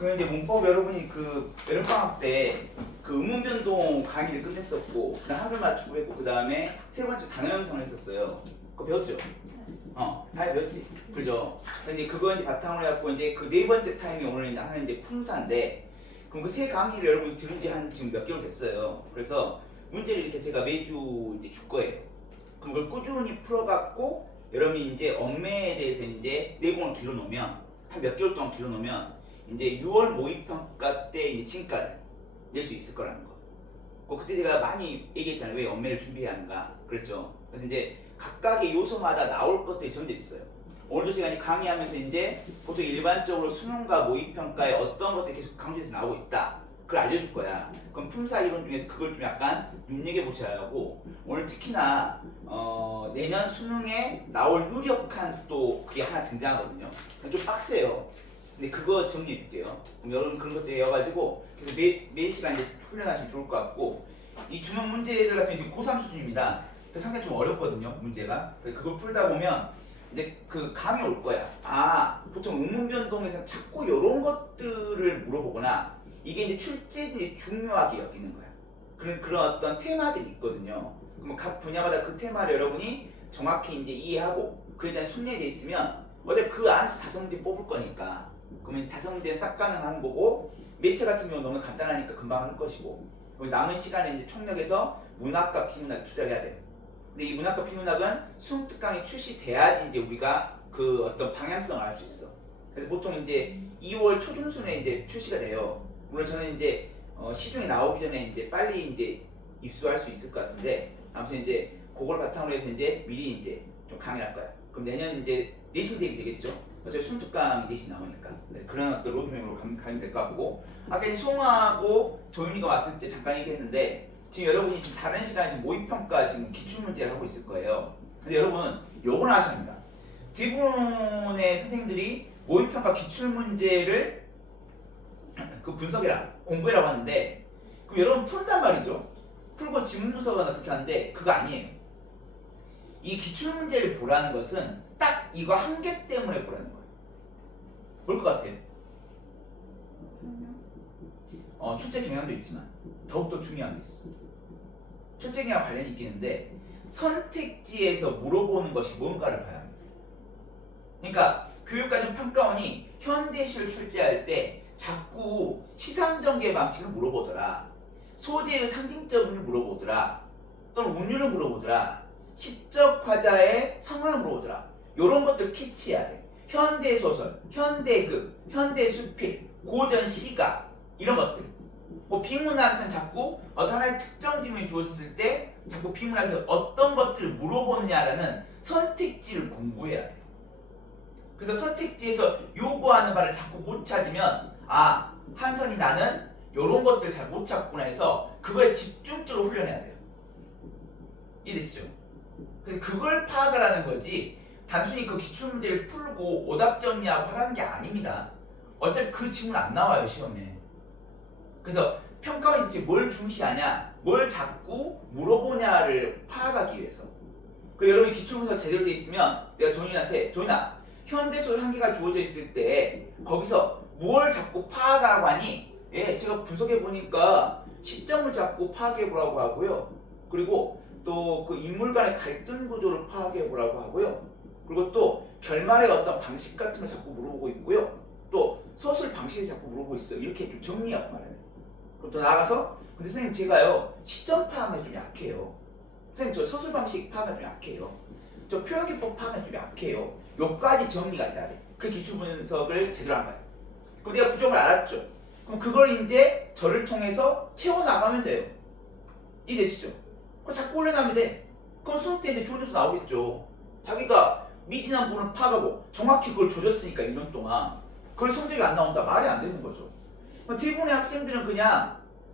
그 이제 문법 여러분이 그 여름방학 때 그 음운변동 강의를 끝냈었고 그다음 합을 맞추고 했고 그 다음에 세 번째 단어 형성을 했었어요. 그거 배웠죠? 다 배웠지? 그죠? 근데 그거 이제 바탕으로 해갖고 이제 그 네 번째 타임이 오늘 이제 하는 이제 품사인데 그럼 그 세 강의를 여러분이 들은 지 한 지금 몇 개월 됐어요. 그래서 문제를 이렇게 제가 매주 이제 줄 거예요. 그럼 그걸 꾸준히 풀어갖고 여러분이 이제 엄매에 대해서 이제 내공을 길러놓으면 한 몇 개월 동안 길러놓으면 이제 6월 모의평가 때 이제 진가를 낼 수 있을 거라는 거. 그때 제가 많이 얘기했잖아요. 왜 엄매를 준비해야 하는가. 그랬죠. 그래서 이제 각각의 요소마다 나올 것들이 정해져 있어요. 오늘도 제가 이제 강의하면서 이제 보통 일반적으로 수능과 모의평가에 어떤 것들이 계속 강조해서 나오고 있다. 그걸 알려줄 거야. 그럼 품사 이론 중에서 그걸 좀 약간 눈여겨 보셔야 하고 오늘 특히나 내년 수능에 나올 유력한 또 그게 하나 등장하거든요. 좀 빡세요. 근데 그거 정리해 줄게요. 그럼 여러분 그런 것들 외워가지고 계속 매 시간 이제 훈련하시면 좋을 것 같고 이 주는 문제들 같은 경우 고3 수준입니다. 상당히 좀 어렵거든요. 문제가. 그걸 풀다 보면 이제 그 감이 올 거야. 아, 보통 음운변동에서 자꾸 이런 것들을 물어보거나 이게 이제 출제들이 중요하게 여기는 거야. 그런 어떤 테마들이 있거든요. 그럼 각 분야마다 그 테마를 여러분이 정확히 이제 이해하고 그에 대한 순례돼 있으면 어차피 그 안에서 다섯 문제 뽑을 거니까 그러면 다섯 문제는 싹 가능한 거고 매체 같은 경우는 너무 간단하니까 금방 할 것이고 그럼 남은 시간에 이제 총력에서 문학과 비문학에 투자를 해야 돼요. 근데 이 문학과 비문학은 수능 특강이 출시돼야지 이제 우리가 그 어떤 방향성을 알 수 있어. 그래서 보통 이제 2월 초중순에 이제 출시가 돼요. 물론 저는 이제 시중에 나오기 전에 이제 빨리 이제 입수할 수 있을 것 같은데 아무튼 이제 그걸 바탕으로 해서 이제 미리 이제 좀 강의를 할 거야. 그럼 내년 이제 내신 대비 되겠죠. 어차피 수능 특강이 내신 나오니까. 그런 어떤 로드맵으로 가면 될 것 같고 아까 이제 송하고 조윤이가 왔을 때 잠깐 얘기했는데 지금 여러분이 지금 다른 시간에 지금 모의평가 지금 기출문제를 하고 있을 거예요. 근데 여러분 요건 아셔야 합니다. 대부분의 선생님들이 모의평가 기출문제를 그 분석이라 공부해라고 하는데 그럼 여러분 푼단 말이죠. 풀고 지문 분석하거나 그렇게 하는데 그거 아니에요. 이 기출문제를 보라는 것은 딱 이거 한 개 때문에 보라는 거예요. 뭘 것 같아요? 출제 경향도 있지만 더욱더 중요한 게 있어. 출제 경향 관련이 있겠는데 선택지에서 물어보는 것이 뭔가를 봐야 합니다. 그러니까 교육과정 평가원이 현대시를 출제할 때 자꾸 시상전개 방식을 물어보더라. 소재의 상징적을 물어보더라. 또는 운율을 물어보더라. 시적 과자의 상황을 물어보더라. 이런 것들 캐치해야 돼. 현대소설, 현대극, 현대수필, 고전시가 이런 것들. 뭐 비문학에서는 자꾸 어떤 하나의 특정 질문이 주어졌을 때 자꾸 비문학에서 어떤 것들을 물어보느냐라는 선택지를 공부해야 돼요. 그래서 선택지에서 요구하는 바를 자꾸 못 찾으면 아, 한선이 나는 이런 것들 잘 못 찾구나 해서 그거에 집중적으로 훈련해야 돼요. 이해되시죠? 그래서 그걸 파악하라는 거지 단순히 그 기출문제를 풀고 오답 정리하고 하라는 게 아닙니다. 어차피 그 지문 안 나와요 시험에. 그래서 평가원이 지금 뭘 중시하냐 뭘 자꾸 물어보냐를 파악하기 위해서. 그리고 여러분이 기출문서 제대로 돼 있으면 내가 조인한테 조인아 현대소설 한 개가 주어져 있을 때 거기서 뭘 자꾸 파악하라고 하니 예 제가 분석해 보니까 시점을 자꾸 파악해 보라고 하고요. 그리고 또 그 인물 간의 갈등 구조를 파악해 보라고 하고요. 그리고 또 결말의 어떤 방식 같은 걸 자꾸 물어보고 있고요. 또 서술 방식에 자꾸 물어보고 있어요. 이렇게 좀 정리하고 말해요. 그럼 더 나아가서 근데 선생님 제가요 시점 파악에 좀 약해요. 선생님 저 서술 방식 파악에 좀 약해요. 저 표현기법 파악에 좀 약해요. 요까지 정리가 돼야 돼. 그 기출 분석을 제대로 한 거예요. 그럼 내가 부족을 알았죠. 그럼 그걸 이제 저를 통해서 채워나가면 돼요. 이해되시죠? 그럼 자꾸 올려나가면 돼. 그럼 수능 때 이제 좋은 점수 나오겠죠. 자기가 미진한 부분을 파악하고 정확히 그걸 조졌으니까 1년 동안 그걸 성적이 안 나온다 말이 안 되는 거죠. 대부분의 학생들은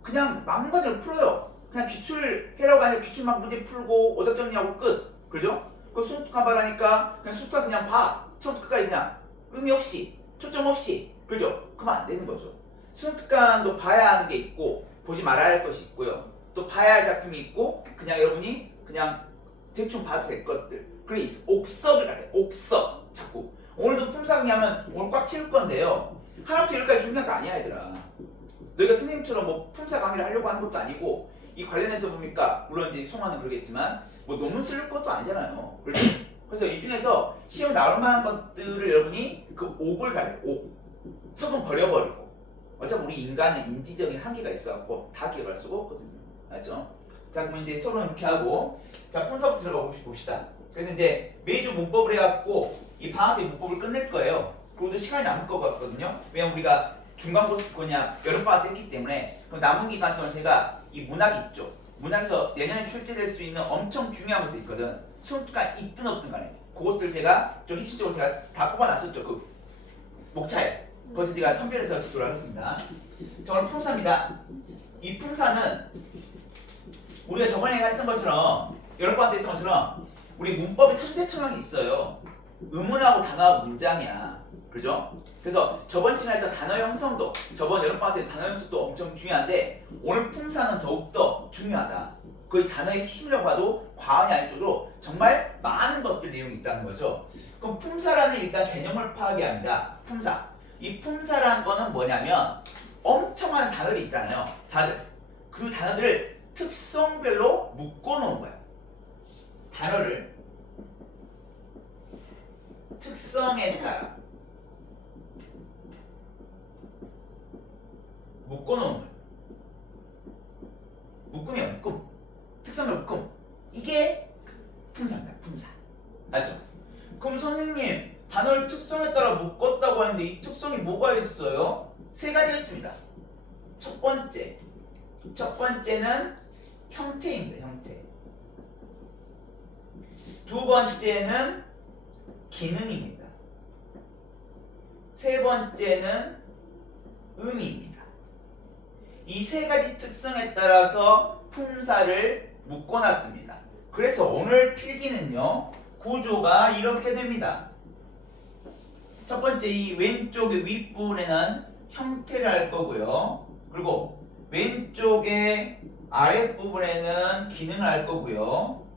그냥 마음가짐을 풀어요. 그냥 기출해라고 하니까 기출 막 문제 풀고 오답 정리하고 끝. 그죠? 그 수능 특강 말하니까 그냥 수능 그냥 봐. 처음부터 끝까지 그냥 의미 없이 초점 없이 그죠? 그러면 안 되는 거죠. 수능 특강도 봐야 하는 게 있고 보지 말아야 할 것이 있고요. 또 봐야 할 작품이 있고 그냥 여러분이 그냥 대충 봐도 될 것들. 그래 옥석을 가래. 옥석 자꾸. 오늘도 품상이 하면 오늘 꽉 채울 건데요. 하나부터 열까지 중요한 거 아니야 얘들아. 너희가 선생님처럼 뭐 품사 강의를 하려고 하는 것도 아니고 이 관련해서 보니까 물론 이제 송아는 그러겠지만 뭐 논문 쓸 것도 아니잖아요. 그렇죠? 그래서 이 중에서 시험 나올 만한 것들을 여러분이 그 옥을 가려요. 옥. 석은 버려버리고. 어차피 우리 인간은 인지적인 한계가 있어갖고 다 기억할 수가 없거든요. 알죠? 자, 그럼 이제 서로 이렇게 하고 자, 품사부터 들어가 봅시다. 그래서 이제 매주 문법을 해갖고 이 방학 때 문법을 끝낼 거예요. 그리고 시간이 남을 것 같거든요. 왜냐면 우리가 중간고사 여름방학 때 했기 때문에 그럼 남은 기간 동안 제가 이 문학이 있죠. 문학에서 내년에 출제될 수 있는 엄청 중요한 것도 있거든. 순간 있든 없든 간에 그것들 제가 좀 핵심적으로 제가 다 뽑아놨었죠. 그 목차에 그것을 제가 선별해서 지도록 하겠습니다. 자, 오늘 품사입니다. 이 품사는 우리가 저번에 했던 것처럼 여름방학 때 했던 것처럼 우리 문법에 3대 청량이 있어요. 의문하고 단어하고 문장이야. 그죠? 그래서 저번 시간에 했던 단어 형성도 저번 여름방학 때 단어 형성도 엄청 중요한데 오늘 품사는 더욱더 중요하다. 거의 단어의 핵심이라고 봐도 과언이 아닐 정도로 정말 많은 것들 내용이 있다는 거죠. 그럼 품사라는 일단 개념을 파악해야 합니다. 품사. 이 품사라는 거는 뭐냐면 엄청 많은 단어들이 있잖아요. 단어들. 그 단어들을 특성별로 묶어놓은 거야. 단어를 특성에 따라 묶어놓은 거예요. 묶음이야, 묶음. 특성별 묶음. 이게 품사입니다, 품사. 알죠? 그럼 선생님, 단어를 특성에 따라 묶었다고 하는데 이 특성이 뭐가 있어요? 세 가지가 있습니다. 첫 번째는 형태입니다, 형태. 두 번째는 기능입니다. 세 번째는 의미입니다. 이 세 가지 특성에 따라서 품사를 묶어놨습니다. 그래서 오늘 필기는요, 구조가 이렇게 됩니다. 첫 번째 이 왼쪽의 윗부분에는 형태를 할 거고요. 그리고 왼쪽의 아랫부분에는 기능을 할 거고요.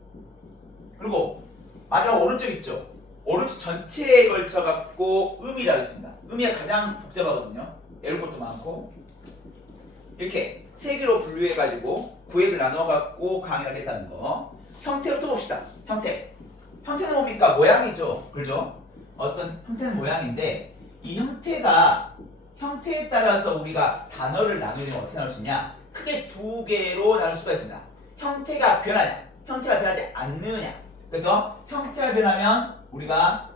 그리고 마지막 오른쪽 있죠? 오른쪽 전체에 걸쳐 갖고 의미라고 했습니다. 의미가 가장 복잡하거든요. 외울 것도 많고. 이렇게 세 개로 분류해 가지고 구획을 나눠 갖고 강의를 하겠다는 거. 형태부터 봅시다. 형태. 형태는 뭡니까? 모양이죠. 그렇죠? 어떤 형태는 모양인데 이 형태에 따라서 우리가 단어를 나누면 어떻게 나눌 수 있냐? 크게 두 개로 나눌 수가 있습니다. 형태가 변하냐? 형태가 변하지 않느냐? 그래서 형태가 변하면 우리가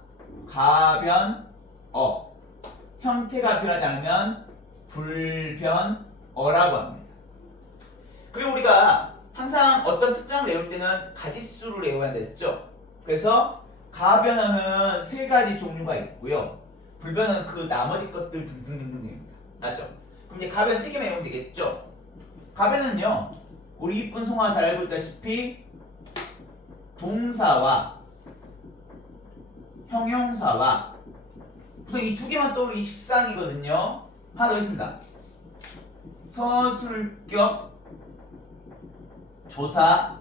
가변어, 형태가 변하지 않으면 불변어라고 합니다. 그리고 우리가 항상 어떤 특징을 외울 때는 가지수를 외워야 되겠죠. 그래서 가변어는 세 가지 종류가 있고요. 불변어는 그 나머지 것들 등등등등입니다. 맞죠? 그럼 이제 가변 세 개만 외우면 되겠죠. 가변은요, 우리 이쁜 송아 잘 알고 있다시피 동사와 형용사와 보통 이 두 개만 떠오르기 십상이거든요. 하나 더 있습니다. 서술격 조사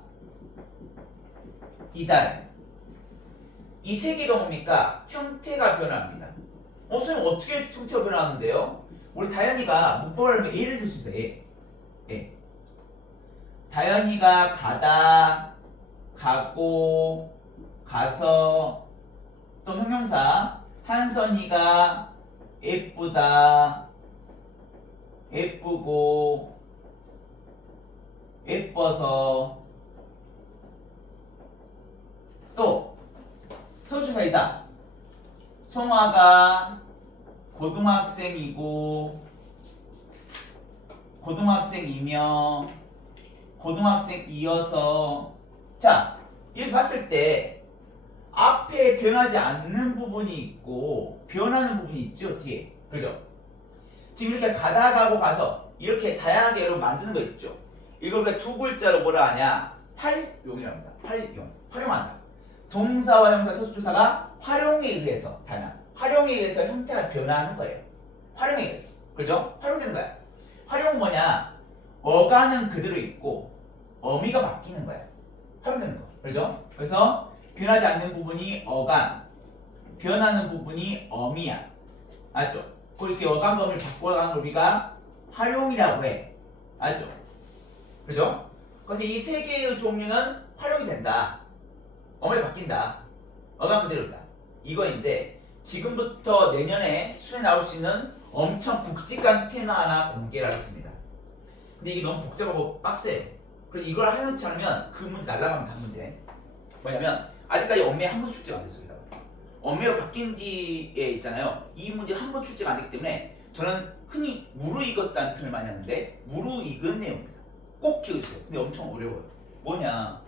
이달. 이 세 개가 뭡니까? 형태가 변합니다. 선생님 어떻게 형태가 변하는데요? 우리 다현이가 문법을 하면 예를 들 수 있어요. 예. 다현이가 가다, 가고, 가서. 또 형용사 한선이가 예쁘다, 예쁘고, 예뻐서. 또 서술사이다. 송아가 고등학생이고, 고등학생이며, 고등학생이어서. 자, 이렇게 봤을 때 앞에 변하지 않는 부분이 있고 변하는 부분이 있죠, 뒤에. 그죠? 지금 이렇게 가다 가고 가서 이렇게 다양하게 여러분 만드는 거 있죠. 이걸 우리가 두 글자로 뭐라 하냐? 활용이라고 합니다. 활용한다. 동사와 형사, 서술조사가 활용에 의해서 활용에 의해서 형태가 변하는 거예요. 활용에 의해서. 그죠? 활용되는 거야. 활용은 뭐냐? 어간은 그대로 있고 어미가 바뀌는 거야. 활용되는 거. 그죠? 그래서 변하지 않는 부분이 어간, 변하는 부분이 어미야. 맞죠? 그렇게 어감범위를 바꿔가는 걸 우리가 활용이라고 해. 알죠? 그죠? 그래서 이 세 개의 종류는 활용이 된다. 어감이 바뀐다. 어감 그대로다. 이거인데 지금부터 내년에 수능에 나올 수 있는 엄청 굵직한 테마 하나 공개를 하겠습니다. 근데 이게 너무 복잡하고 빡세요. 그래서 이걸 하지 않으면 그 문제 날라가면 다 문제. 뭐냐면 아직까지 엄매 한 번도 출제가 안 됐습니다. 엄매로 바뀐 뒤에 있잖아요. 이 문제 한 번 출제가 안 됐기 때문에 저는 흔히 무르익었다는 표현을 많이 하는데 무르익은 내용입니다. 꼭 기억해주세요. 근데 엄청 어려워요. 뭐냐?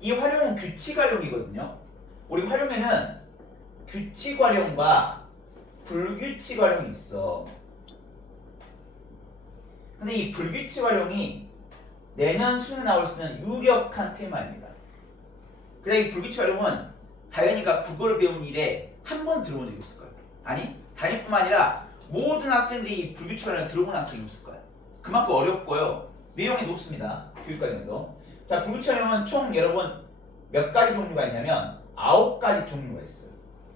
이 활용은 규칙 활용이거든요. 우리 활용에는 규칙 활용과 불규칙 활용이 있어. 근데 이 불규칙 활용이 내년 수능에 나올 수 있는 유력한 테마입니다. 그래서 이 불규칙 활용은 다현이가 국어를 배운 이래 한 번 들어본 적이 없을 거예요. 아니, 다현이뿐만 아니라 모든 학생들이 이 불규칙 활용을 들어본 학생이 없을 거예요. 그만큼 어렵고요. 내용이 높습니다. 교육과정에서. 자, 불규칙 활용은 총 여러분 몇 가지 종류가 있냐면 9가지 종류가 있어요.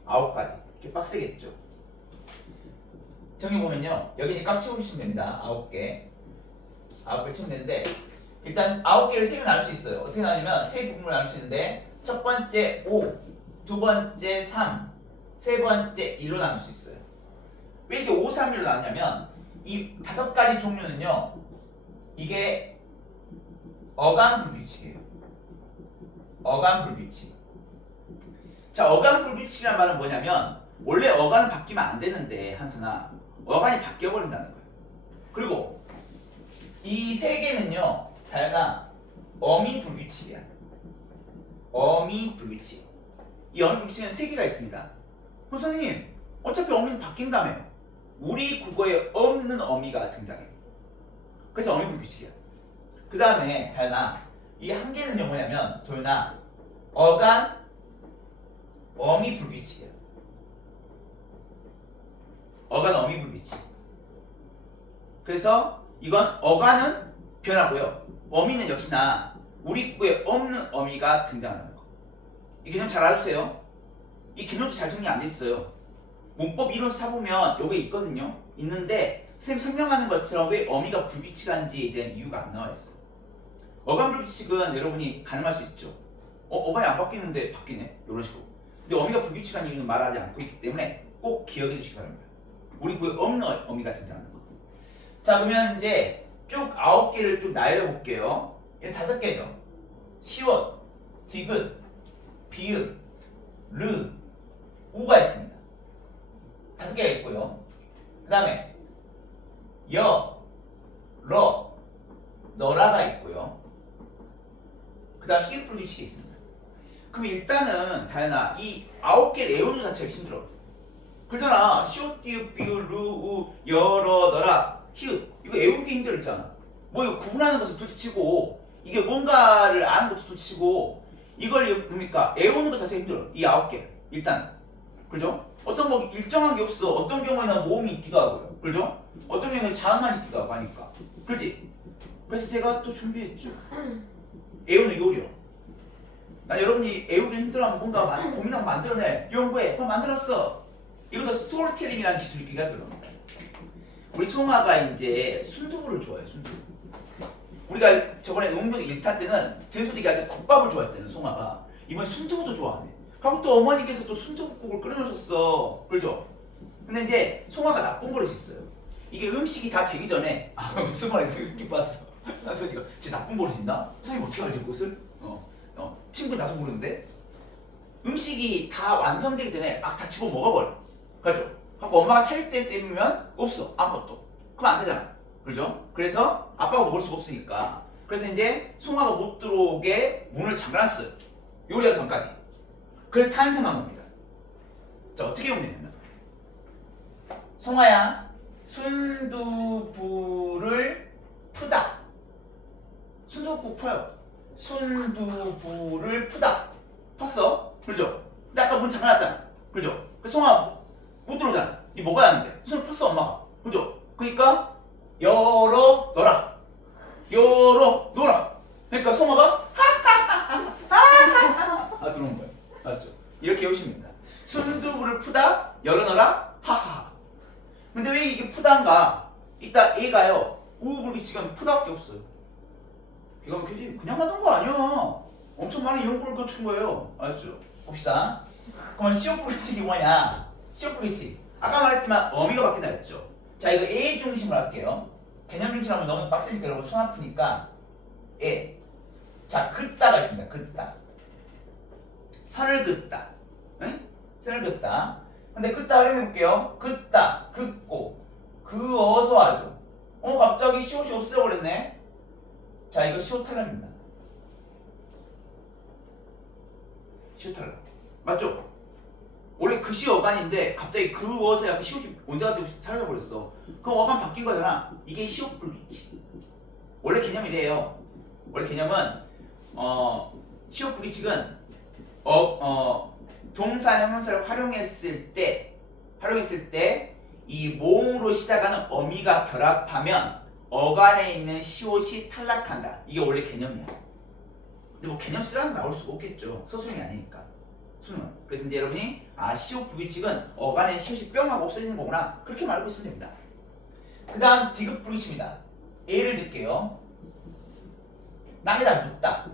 9가지. 이렇게 빡세겠죠. 정해보면요. 여기 이제 꽉 채우시면 됩니다. 9개. 9개 채우면 되는데 일단 9개를 세 개로 나눌 수 있어요. 어떻게 나누냐면 세 부분으로 나눌 수 있는데 첫 번째 5, 두 번째 3, 세 번째 1로 나눌 수 있어요. 왜 이렇게 5, 3, 1로 나누냐면 이 5가지 종류는요. 이게 어감 불규칙이에요. 어감 불규칙. 자, 어감 불규칙이란 말은 뭐냐면 원래 어감은 바뀌면 안 되는데 한선아 어감이 바뀌어버린다는 거예요. 그리고 이 세 개는요. 다현아 어미 불규칙이야. 어미 불규칙. 이 어미 불규칙은 세 개가 있습니다. 그럼 선생님 어차피 어미는 바뀐다며. 우리 국어에 없는 어미가 등장해요. 그래서 어미 불규칙이야. 그 다음에 다현아 이 한 개는요 뭐냐면 도현아 어감 어미 불규칙이야. 어간 어미 불규칙. 그래서 이건 어간은 변하고요. 어미는 역시나 우리 국어에 없는 어미가 등장하는 거. 이 개념 잘 알아주세요. 이 개념도 잘 정리 안 돼 있어요. 문법 이론 사보면 요게 있거든요. 있는데 선생님 설명하는 것처럼 왜 어미가 불규칙한지에 대한 이유가 안 나와 있어요. 어감 불규칙은 여러분이 가늠할 수 있죠. 어감이 안 바뀌는데 바뀌네. 이런 식으로. 근데 어미가 불규칙한 이유는 말하지 않고 있기 때문에 꼭 기억해 주시기 바랍니다. 우리 국어에 없는 어미가 등장하는 거. 자, 그러면 이제 쭉 9개를 쭉 나열해 볼게요. 얘는 5개죠. 시옷, 디귿, 비읍, 르, 우가 있습니다. 5개가 있고요. 그 다음에 여, 러, 너라가 있고요. 그 다음 히읗 불규칙이 있습니다. 그럼 일단은 다현아 이 9개를 외우는 자체가 힘들어. 그러잖아. 시옷, 디귿, 비읍, 르, 우, 여, 러, 너라, 히읗. 이거 외우기 힘들었잖아. 뭐 이거 구분하는 것을 둘째치고 이게 뭔가를 아는 것도 둘째치고 이걸 뭡니까? 외우는 것 자체가 힘들어. 이 9개 일단. 그죠? 어떤 뭐 일정한 게 없어. 어떤 경우에는 모음이 있기도 하고요. 그죠? 어떤 경우에는 자음만 있기도 하고 하니까. 그렇지? 그래서 제가 또 준비했죠. 외우는 요령. 나 여러분이 외우기 힘들어하면 뭔가 고민하고 만들어내. 연구해. 그럼 만들었어. 이것도 스토리텔링이라는 기술기가 들어갑니다. 우리 송아가 이제 순두부를 좋아해. 순두부. 우리가 저번에 응용 1타 때는 대소리가 국밥을 좋아했잖아요. 송아가. 이번 순두부도 좋아하네. 그리고 또 어머니께서 또 순두부국을 끓여놓으셨어. 그렇죠? 근데 이제 송아가 나쁜 버릇이 있어요. 이게 음식이 다 되기 전에 무슨 말인지 이렇게 봤어. 그래서 이거 제 나쁜 버릇 있나? 선생님 어떻게 알지 그것을? 친구 나도 모르는데 음식이 다 완성되기 전에 막 다 집어 먹어버려. 그렇죠? 하고 엄마가 차릴 때 때면 없어 아무것도. 그럼 안 되잖아. 그렇죠? 그래서 아빠가 먹을 수가 없으니까. 그래서 이제 송아가 못 들어오게 문을 잠가놨어요. 요리하기 전까지. 그걸 탄생한 겁니다. 자, 어떻게 보면 되냐면 송아야 순두부를 푸다. 순두부국 펴요. 순두부를 푸다. 팠어? 그죠? 근데 아까 문 잠가놨잖아. 그죠? 그래서 송아 못 들어오잖아. 니 먹어야 하는데 손을 폈어 엄마가. 그죠? 그러니까 열어 넣어라. 열어 놓어라. 그러니까 송아가 하하하하 들어온 거예요. 알았죠? 이렇게 외우시면 됩니다. 순두부를 푸다 열어 넣어라 하하. 근데 왜 이게 푸다인가? 이따 A가요 우불규칙은 푸다밖에 없어요. 기가 막히지? 그냥 만든 거 아니야. 엄청 많은 연구를 거친 거예요. 알았죠? 봅시다. 그러면 시오불규칙이 뭐냐? 시오불규칙 아까 말했지만 어미가 바뀐다 했죠. 자 이거 A 중심으로 할게요. 개념 중심으로 하면 너무 빡세니까 여러분 손 아프니까 A. 자 긋다가 있습니다. 긋다. 선을 긋다. 응? 선을 긋다. 근데 긋다 활용해볼게요. 긋다, 긋고, 그어서 하죠. 갑자기 시옷이 없어버렸네. 자, 이거 시옷 탈락입니다. 시옷 탈락. 맞죠? 원래 그 시 어간인데 갑자기 그어서 약간 시옷이 언제 같은 사라져버렸어. 그럼 어간 바뀐 거잖아. 이게 시옷 불규칙. 원래 개념이래요. 원래 개념은 시옷 불규칙은 동사 형용사를 활용했을 때 이 모음으로 시작하는 어미가 결합하면 어간에 있는 시옷이 탈락한다. 이게 원래 개념이야. 근데 뭐 개념 쓰라는 나올 수가 없겠죠. 서술이 아니니까. 수능. 그래서 이제 여러분이 시옷 불규칙은 어간에 시옷이 뿅 하고 없어지는 거구나. 그렇게 말고 있으면 됩니다. 그 다음 디귿 불규칙입니다. 예를 들게요. 땅에다 묻다.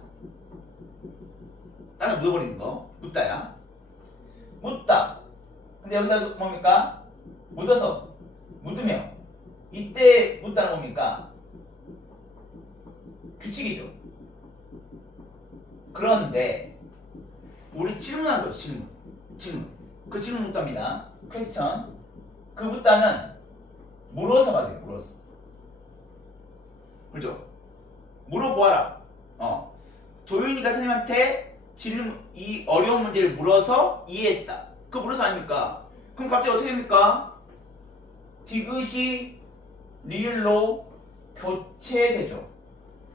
땅에 묻어버리는 거. 묻다야. 묻다. 근데 여기다 뭡니까? 묻어서 묻으며 이때 묻다는 뭡니까? 규칙이죠. 그런데 우리 질문한 거죠. 질문. 그 질문 묻답니다. 퀘스천. 그 묻다는 물어서 받아요. 물어서. 그죠? 물어보아라. 도윤이가 선생님한테 이 어려운 문제를 물어서 이해했다. 그거 물어서 아닙니까? 그럼 갑자기 어떻게 됩니까? 디귿이 리을로 교체되죠.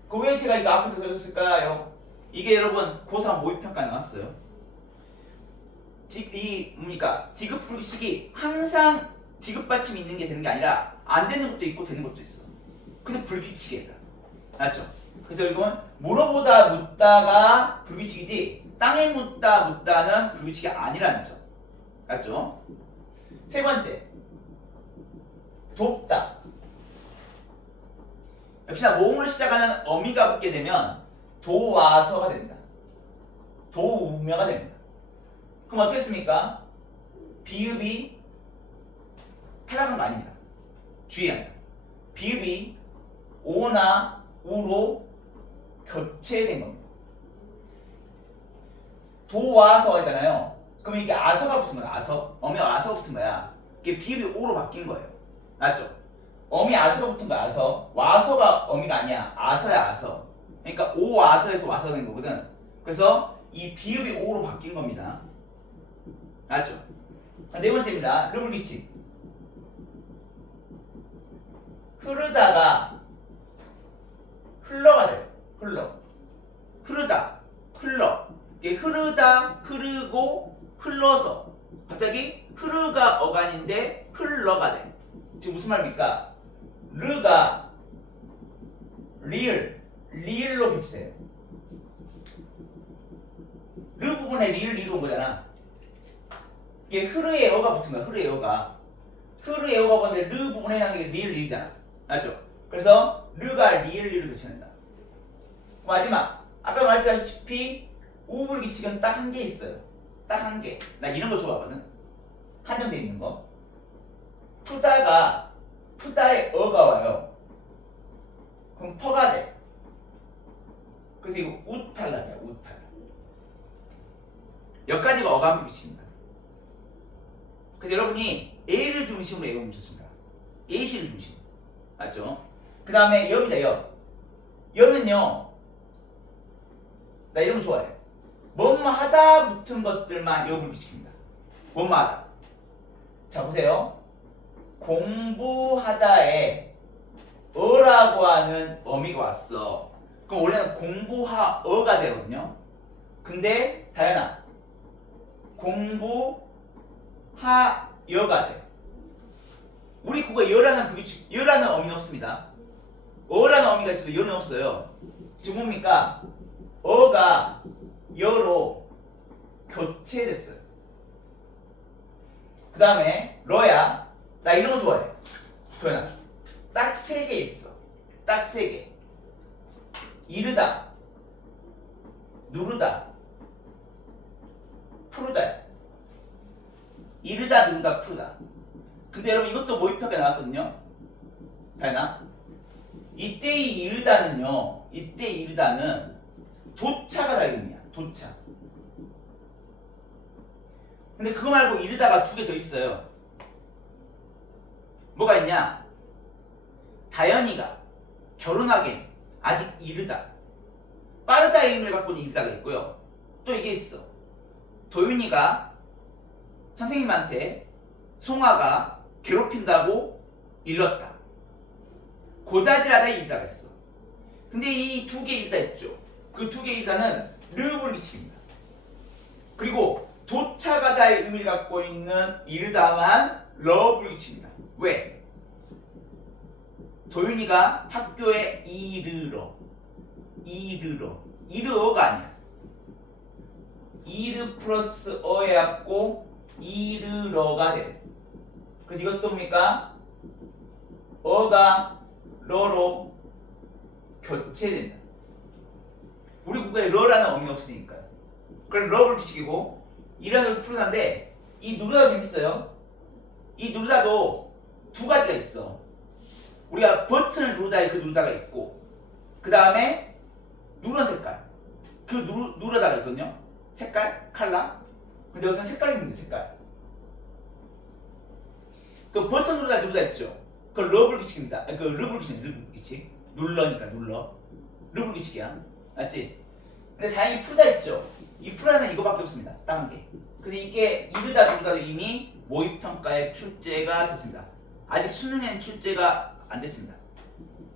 그 왜 제가 이거 앞에 써줬을까요? 이게 여러분 고3 모의평가에 나왔어요. 뭡니까? 디귿 불규칙이 항상 디귿 받침이 있는 게 되는 게 아니라 안 되는 것도 있고 되는 것도 있어. 그래서 불규칙이다. 알았죠? 그래서 이건 물어보다 묻다가 불규칙이지 땅에 묻다는 불규칙이 아니라는 점. 알았죠? 세 번째, 돕다. 역시나 모음으로 시작하는 어미가 붙게 되면 도와서가 됩니다. 도우며가 됩니다. 그럼 어떻게 했습니까? 비읍이 탈락한 거 아닙니다. 주의해야 합니다. 비읍이 오나 우로 교체된 겁니다. 도와서 했잖아요. 그럼 이게 아서가 붙은 거야. 아서. 어미 아서가 붙은 거야. 이게 비읍이 오로 바뀐 거예요. 맞죠? 어미 아서가 붙은 거야. 아서. 와서가 어미가 아니야. 아서야 아서. 그러니까 오 아서에서 와서 된 거거든. 그래서 이 비읍이 오로 바뀐 겁니다. 맞죠? 네 번째입니다. 르블규칙. 흐르다가 흘러가 돼요. 흐르다, 흘러. 이게 흐르다, 흐르고, 흘러서. 갑자기 흐르가 어간인데 흘러가 돼. 지금 무슨 말입니까? 르가 리을로 교체돼요. 르 부분에 리을 온 거잖아. 이게 흐르의 어가 붙은 거야. 흐르의 어가. 흐르의 어가 붙는데 르 부분에 해당하는 게 리을이잖아. 맞죠? 그래서 르가 리을로 교체된다. 마지막. 아까 말했다시피 우불규칙은 딱 한 개 있어요. 딱 한 개. 나 이런 거 좋아하거든. 한정돼 있는 거. 푸다의 어가 와요. 그럼 퍼가 돼. 그래서 이거 우탈락이야. 우탈락. 여기까지가 어감 규칙입니다. 그래서 여러분이 A를 중심으로 외우면 좋습니다. A시를 중심. 맞죠? 그 다음에 여입니다. 여는요. 나 이런 거 좋아해. 뭐뭐하다 붙은 것들만 여불 규칙입니다. 뭐뭐하다. 자 보세요. 공부하다에 어라고 하는 어미가 왔어. 그럼 원래는 공부하어가 되거든요. 근데 다현아 공부하여가 돼. 우리 국어에 여라는 불규칙, 여라는 어미는 없습니다. 어라는 어미가 있어도 여는 없어요. 지금 뭡니까? 어가 여로 교체됐어요. 그 다음에 러야 나 이런 거 좋아해. 도현아. 딱 3개 있어. 딱 3개. 이르다, 누르다, 푸르다. 이르다, 누르다, 푸르다. 근데 여러분 이것도 모의평가 나왔거든요. 다현아. 이때의 이르다는요. 이때의 이르다는 도착하다 이름이야. 도착. 근데 그거 말고 이르다가 2개 더 있어요. 뭐가 있냐? 다현이가 결혼하기엔 아직 이르다. 빠르다의 의미를 갖고 있는 이르다가 있고요. 또 이게 있어. 도윤이가 선생님한테 송아가 괴롭힌다고 일렀다. 고자질하다의 이르다가 있어. 근데 이 2개 이르다 있죠. 그 2개 이르다는 르불기칙입니다. 그리고 도착하다의 의미를 갖고 있는 이르다만 러불기칙입니다. 왜? 도윤이가 학교에 이르러가 아니야. 이르 플러스 어에 갖고 이르러가 돼. 그래서 이것도 뭡니까? 어가 러로 교체된다. 우리 국어에 러라는 어미 없으니까요. 그래서 러를 규칙이고 이라는 것도 푸른한데 이 누르다도 재밌어요. 이 누르다도 2가지가 있어. 우리가 버튼을 누르다에 그 누르다가 있고 그 다음에 누른 색깔 그 누르다가 있거든요. 색깔, 컬러. 근데 여기서 색깔이 있는데 색깔. 그 버튼 누르다 있죠. 그 러블 규칙입니다. 그 러블 규칙. 눌러니까 눌러. 러블 규칙이야. 맞지? 근데 다행히 푸르다 있죠. 이 푸르다는 이거밖에 없습니다. 딱 한 개. 그래서 이게 이르다 누르다도 이미 모의평가에 출제가 됐습니다. 아직 수능엔 출제가 안 됐습니다.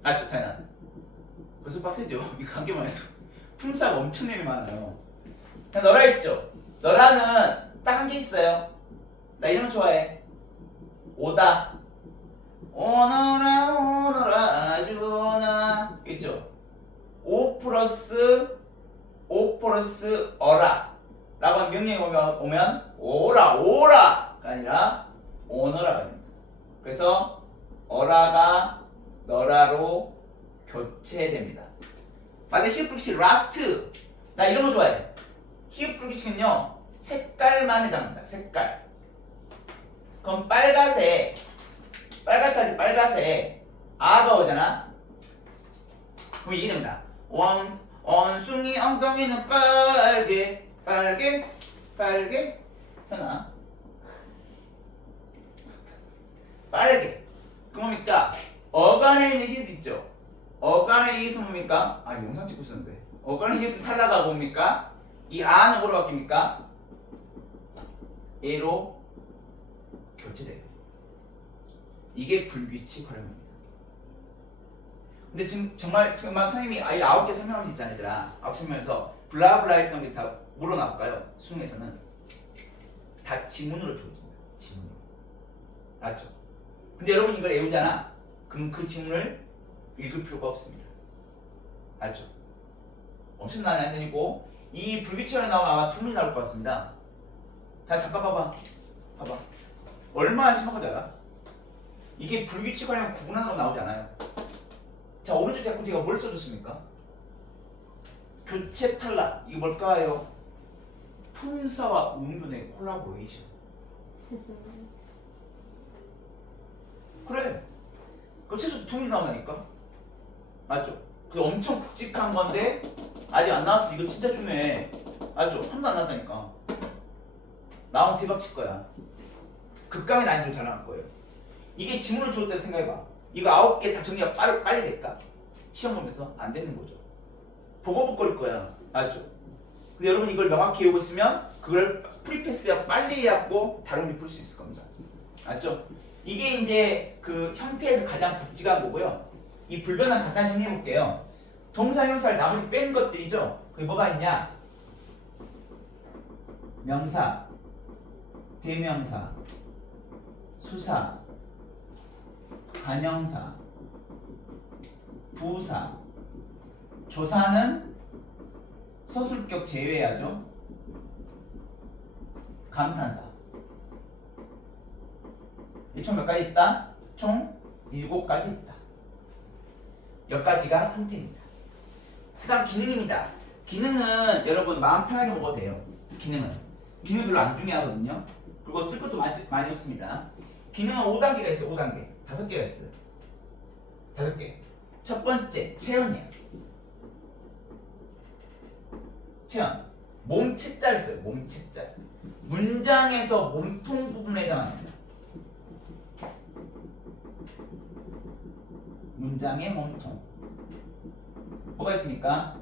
맞죠, 타이나? 벌써 빡세죠? 이 관계만 해도 품사가 엄청나게 많아요. 너라 있죠? 너라는 딱 한 개 있어요. 나 이런 거 좋아해. 오다. 오너라 주나 있죠? 오 플러스 어라 라고 하는 명령이 오면 오라가 아니라 오너라가 됩니다. 그래서 어라가 너라로 교체됩니다. 맞아. 히읗 불규칙 라스트. 나 이런 거 좋아해. 히읗 불규칙은요 색깔만 해당합니다. 색깔. 그럼 빨간색 아가 오잖아. 그럼 이게 됩니다. 원숭이 엉덩이는 빨개 현아 빠르게. 그 뭡니까? 어간에 있는 히읗 있죠? 어간의 히읗은 뭡니까? 아 영상 찍고 있었는데 어간의 히읗은 탈락하고 뭡니까? 이 아는 뭐로 바뀝니까? 얘로 교체돼요. 이게 불규칙 활용입니다. 근데 지금 정말 선생님이 아예 9개 설명할 수 있잖아요. 얘들아 9개 설명해서 블라블라 했던 게 다 뭐로 나올까요? 수능에서는 다 지문으로 주어집니다. 지문으로. 맞죠? 근데 여러분 이걸 외우잖아? 그럼 그 지문을 읽을 필요가 없습니다. 맞죠? 엄청난 난이도이고 이 불규칙으로 나오면 아마 2문제 나올 것 같습니다. 자 잠깐 봐봐. 얼마나 심각한지 알아? 이게 불규칙 활용 구분하는 거 나오지 않아요. 자 오른쪽 자꾸지가 뭘 써줬습니까? 교체 탈락. 이게 뭘까요? 품사와 음변의 콜라보레이션. 그래. 그 최소 2문제 나온다니까. 맞죠? 그 엄청 굵직한 건데 아직 안 나왔어. 이거 진짜 중요해. 맞죠? 하나도 안 나왔다니까. 나오면 대박 칠 거야. 극강의 난이도로 잘 나올 거예요. 이게 지문을 줄 때 생각해봐. 이거 9개 다 정리가 빨리 될까? 시험 보면서 안 되는 거죠. 버벅거릴 거야. 맞죠? 근데 여러분 이걸 명확히 외우고 있으면 그걸 프리패스하고 빨리 해갖고 다른 문제 풀 수 있을 겁니다. 맞죠? 이게 이제 그 형태에서 가장 굵직한 거고요. 이 불변은 간단히 정리해 볼게요. 동사, 형사를 나머지 뺀 것들이죠. 그게 뭐가 있냐? 명사, 대명사, 수사, 관형사, 부사, 조사는 서술격 제외하죠. 감탄사. 이 총 몇 가지 있다? 총 7가지 있다. 여기까지가 형태입니다. 그 다음 기능입니다. 기능은 여러분 마음 편하게 먹어도 돼요. 기능 별로 안 중요하거든요. 그리고 쓸 것도 많이 없습니다. 기능은 5단계가 있어요. 5단계 5개가 있어요. 5개. 첫 번째 체온이에요. 체온. 몸체자를 써요. 몸체자. 문장에서 몸통 부분에 해당합니다. 문장의 몸통. 뭐가 있습니까?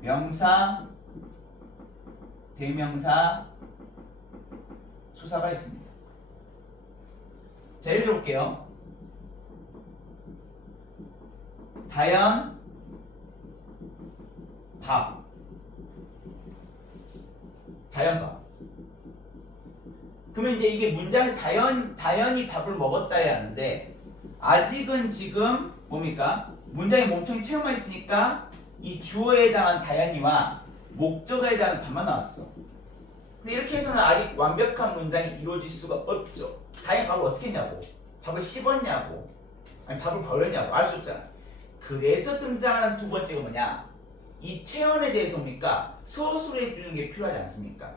명사, 대명사, 수사가 있습니다. 자, 예를 들어볼게요. 다연, 밥. 다연밥. 그러면 이제 이게 문장에 다연이 밥을 먹었다 해야 하는데, 아직은 지금 뭡니까? 문장의 몸통이 채워만 있으니까 이 주어에 해당한 다연이와 목적어에 해당한 밥만 나왔어. 근데 이렇게 해서는 아직 완벽한 문장이 이루어질 수가 없죠. 다연이 밥을 어떻게 했냐고, 밥을 씹었냐고, 아니 밥을 버렸냐고 알 수 없잖아. 그래서 등장하는 두 번째가 뭐냐? 이 체온에 대해서 뭡니까? 서술해 주는 게 필요하지 않습니까?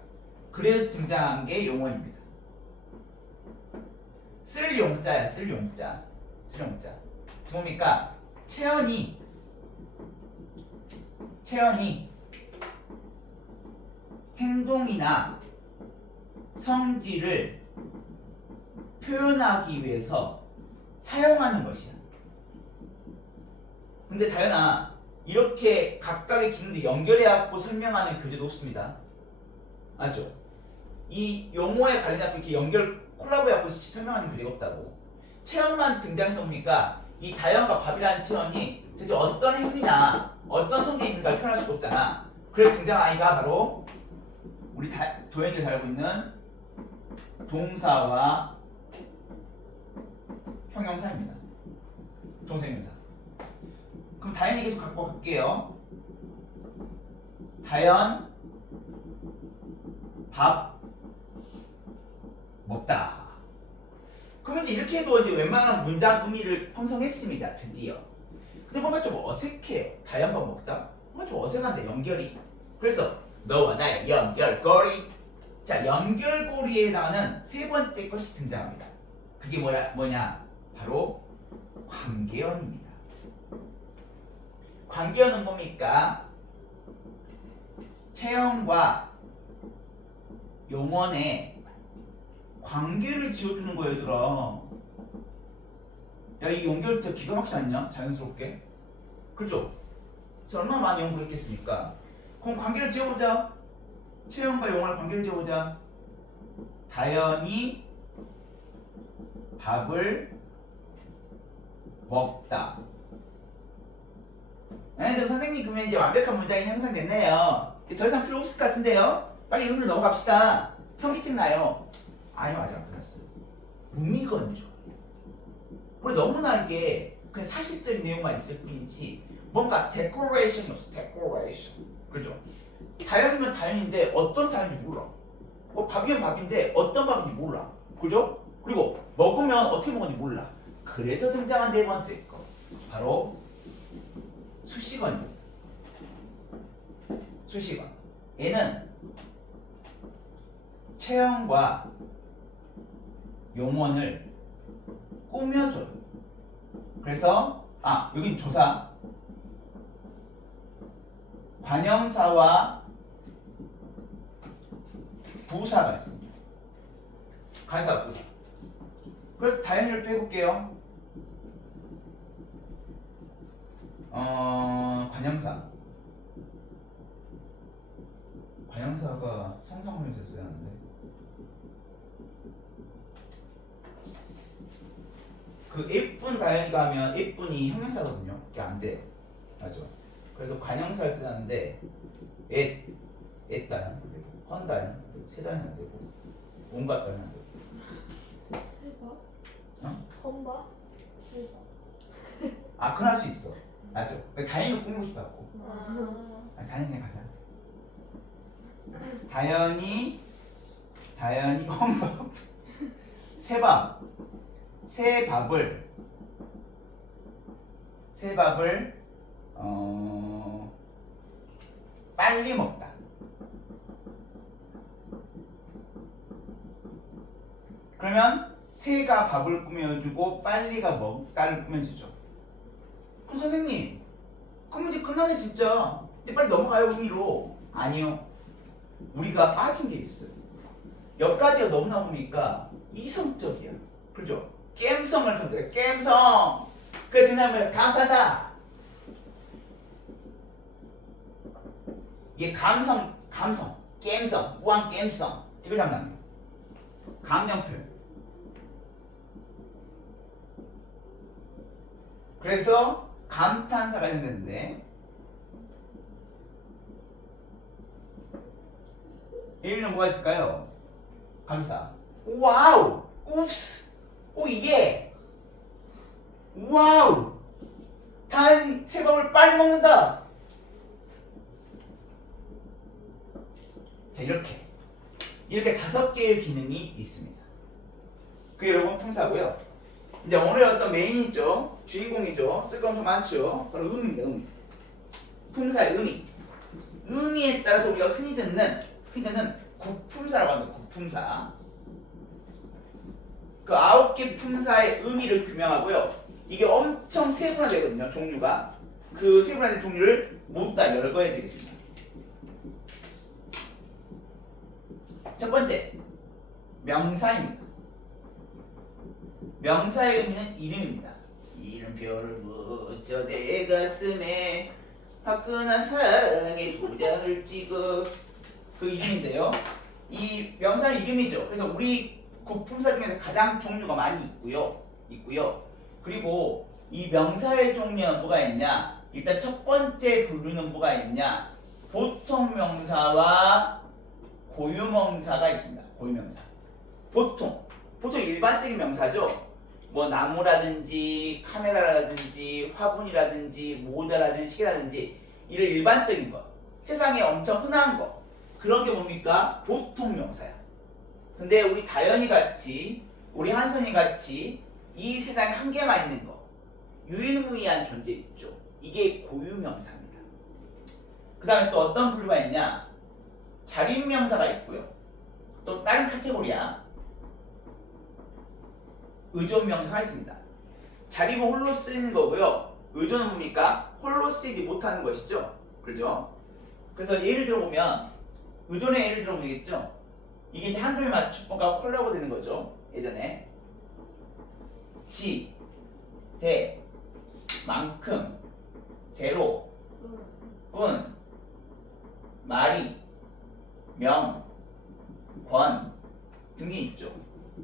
그래서 등장한 게 용언입니다. 쓸 용자야, 쓸 용자. 뭡니까? 체온이 행동이나 성질을 표현하기 위해서 사용하는 것이야. 근데 다연아, 이렇게 각각의 기능들 연결해갖고 설명하는 교재도 없습니다. 알죠? 이 용어에 관련해서 이렇게 콜라보해갖고 설명하는 교재가 없다고. 체험만 등장해서 뭡니까? 이 다연과 밥이라는 체험이 대체 어떤 행위나 어떤 성질이 있는가를 표현할 수가 없잖아. 그래서 등장한 아이가 바로 우리 도현이가 잘 알고 있는 동사와 형용사입니다. 동사, 형용사. 그럼 다연이 계속 갖고 갈게요. 다연 밥 먹다. 그러면 이제 이렇게 해도 이제 웬만한 문장 의미를 형성했습니다. 드디어. 근데 뭔가 좀 어색해요. 다연 밥 먹다. 뭔가 좀 어색한데 연결이. 그래서 너와 나의 연결고리. 자, 연결고리에 해당하는 세 번째 것이 등장합니다. 그게 뭐냐? 바로 관계어입니다. 관계어는 뭡니까? 체형과 용언에 관계를 지어주는 거예요, 얘들아. 야, 이 연결 진짜 기가 막히지 않냐? 자연스럽게. 그렇죠? 그래서 얼마나 많이 연구를 했겠습니까? 그럼 관계를 지어보자. 체형과 용언의 관계를 지어보자. 다연이 밥을 먹다. 네, 선생님, 그러면 이제 완벽한 문장이 형성됐네요. 더 이상 필요 없을 것 같은데요? 빨리 의미로 넘어갑시다. 현기증 나요. 아니, 아직 안 끝났어요. 무미건조. 우리 너무나 이게 그냥 사실적인 내용만 있을 뿐이지 뭔가 데코레이션이 없어. 데코레이션. 그죠? 다연이면 다연인데 어떤 다연인지 몰라. 뭐 밥이면 밥인데 어떤 밥인지 몰라. 그죠? 그리고 먹으면 어떻게 먹는지 몰라. 그래서 등장한 네 번째 거. 바로 수식어입니다. 수식어. 얘는 체형과 용언을 꾸며줘요. 그래서 여긴 조사, 관형사와 부사가 있습니다. 관사, 부사. 그럼 다연을 빼볼게요. 관형사가 성상문에서 써야 하는데 그 예쁜 다연이가 하면 예쁜이 형용사거든요. 그게 안 돼요. 맞죠? 그래서 관형사를 쓰는데 애다연, 헌다연, 세다연 안 되고 온갖 다연 안 되고. 세바? 어? 헌바? 세바? 그건 할 수 있어. 맞죠? 다연이를 꾸미고 싶었고. 다연이 가자. 다연이 헌밥 새밥을 빨리 먹다. 그러면 새가 밥을 꾸며주고 빨리가 먹다를 꾸며주죠. 그럼 선생님, 그 문제 끝나네 진짜. 이제 빨리 넘어가요 의미로. 아니요. 우리가 빠진 게 있어요. 여기까지가 너무 나오니까 이성적이야. 그죠? 깸성을 컴퓨터 깸성. 그 다음에 감사사. 이게 감성, 깸성, 무한 깸성. 이걸 담당해요. 감정 표현. 그래서 감탄사가 있는데 예를 뭐가 있을까요? 감사. 와우. 웁스. 오 예. 와우. 다행히 새밥을 빨리 먹는다. 자 이렇게 5개의 기능이 있습니다. 그게 여러분 품사고요. 이제 오늘 어떤 메인이죠, 주인공이죠, 쓸 거 엄청 많죠. 바로 의미입니다. 의미. 품사의 의미. 의미에 따라서 우리가 흔히 듣는 구품사라고 합니다. 구품사. 그 9개 품사의 의미를 규명하고요. 이게 엄청 세분화되거든요. 종류가. 그 세분화된 종류를 모두 다 열거해 드리겠습니다. 첫 번째, 명사입니다. 명사의 의미는 이름입니다. 이름표를 붙여 내 가슴에 화끈한 사랑의 도장을 찍어. 그 이름인데요. 이 명사는 이름이죠. 그래서 우리 구품사 중에서 가장 종류가 많이 있고요. 그리고 이 명사의 종류는 뭐가 있냐? 일단 첫 번째 분류는 뭐가 있냐? 보통 명사와 고유명사가 있습니다. 고유명사. 보통 일반적인 명사죠. 뭐 나무라든지 카메라라든지 화분이라든지 모자라든지 시계라든지 이런 일반적인 것, 세상에 엄청 흔한 것, 그런 게 뭡니까? 보통 명사야. 근데 우리 다현이 같이, 우리 한선이 같이 이 세상에 한 개만 있는 거, 유일무이한 존재 있죠. 이게 고유명사입니다. 그 다음에 또 어떤 분류가 있냐? 자립명사가 있고요. 또 다른 카테고리야. 의존명사가 있습니다. 자립은 홀로 쓰이는 거고요. 의존은 뭡니까? 홀로 쓰이지 못하는 것이죠. 그렇죠? 그래서 예를 들어보면, 의존의 예를 들어보겠죠? 이게 한글 맞춤법과 콜라보 되는 거죠. 예전에 지, 대, 만큼, 대로, 운, 마리, 명, 권 등이 있죠.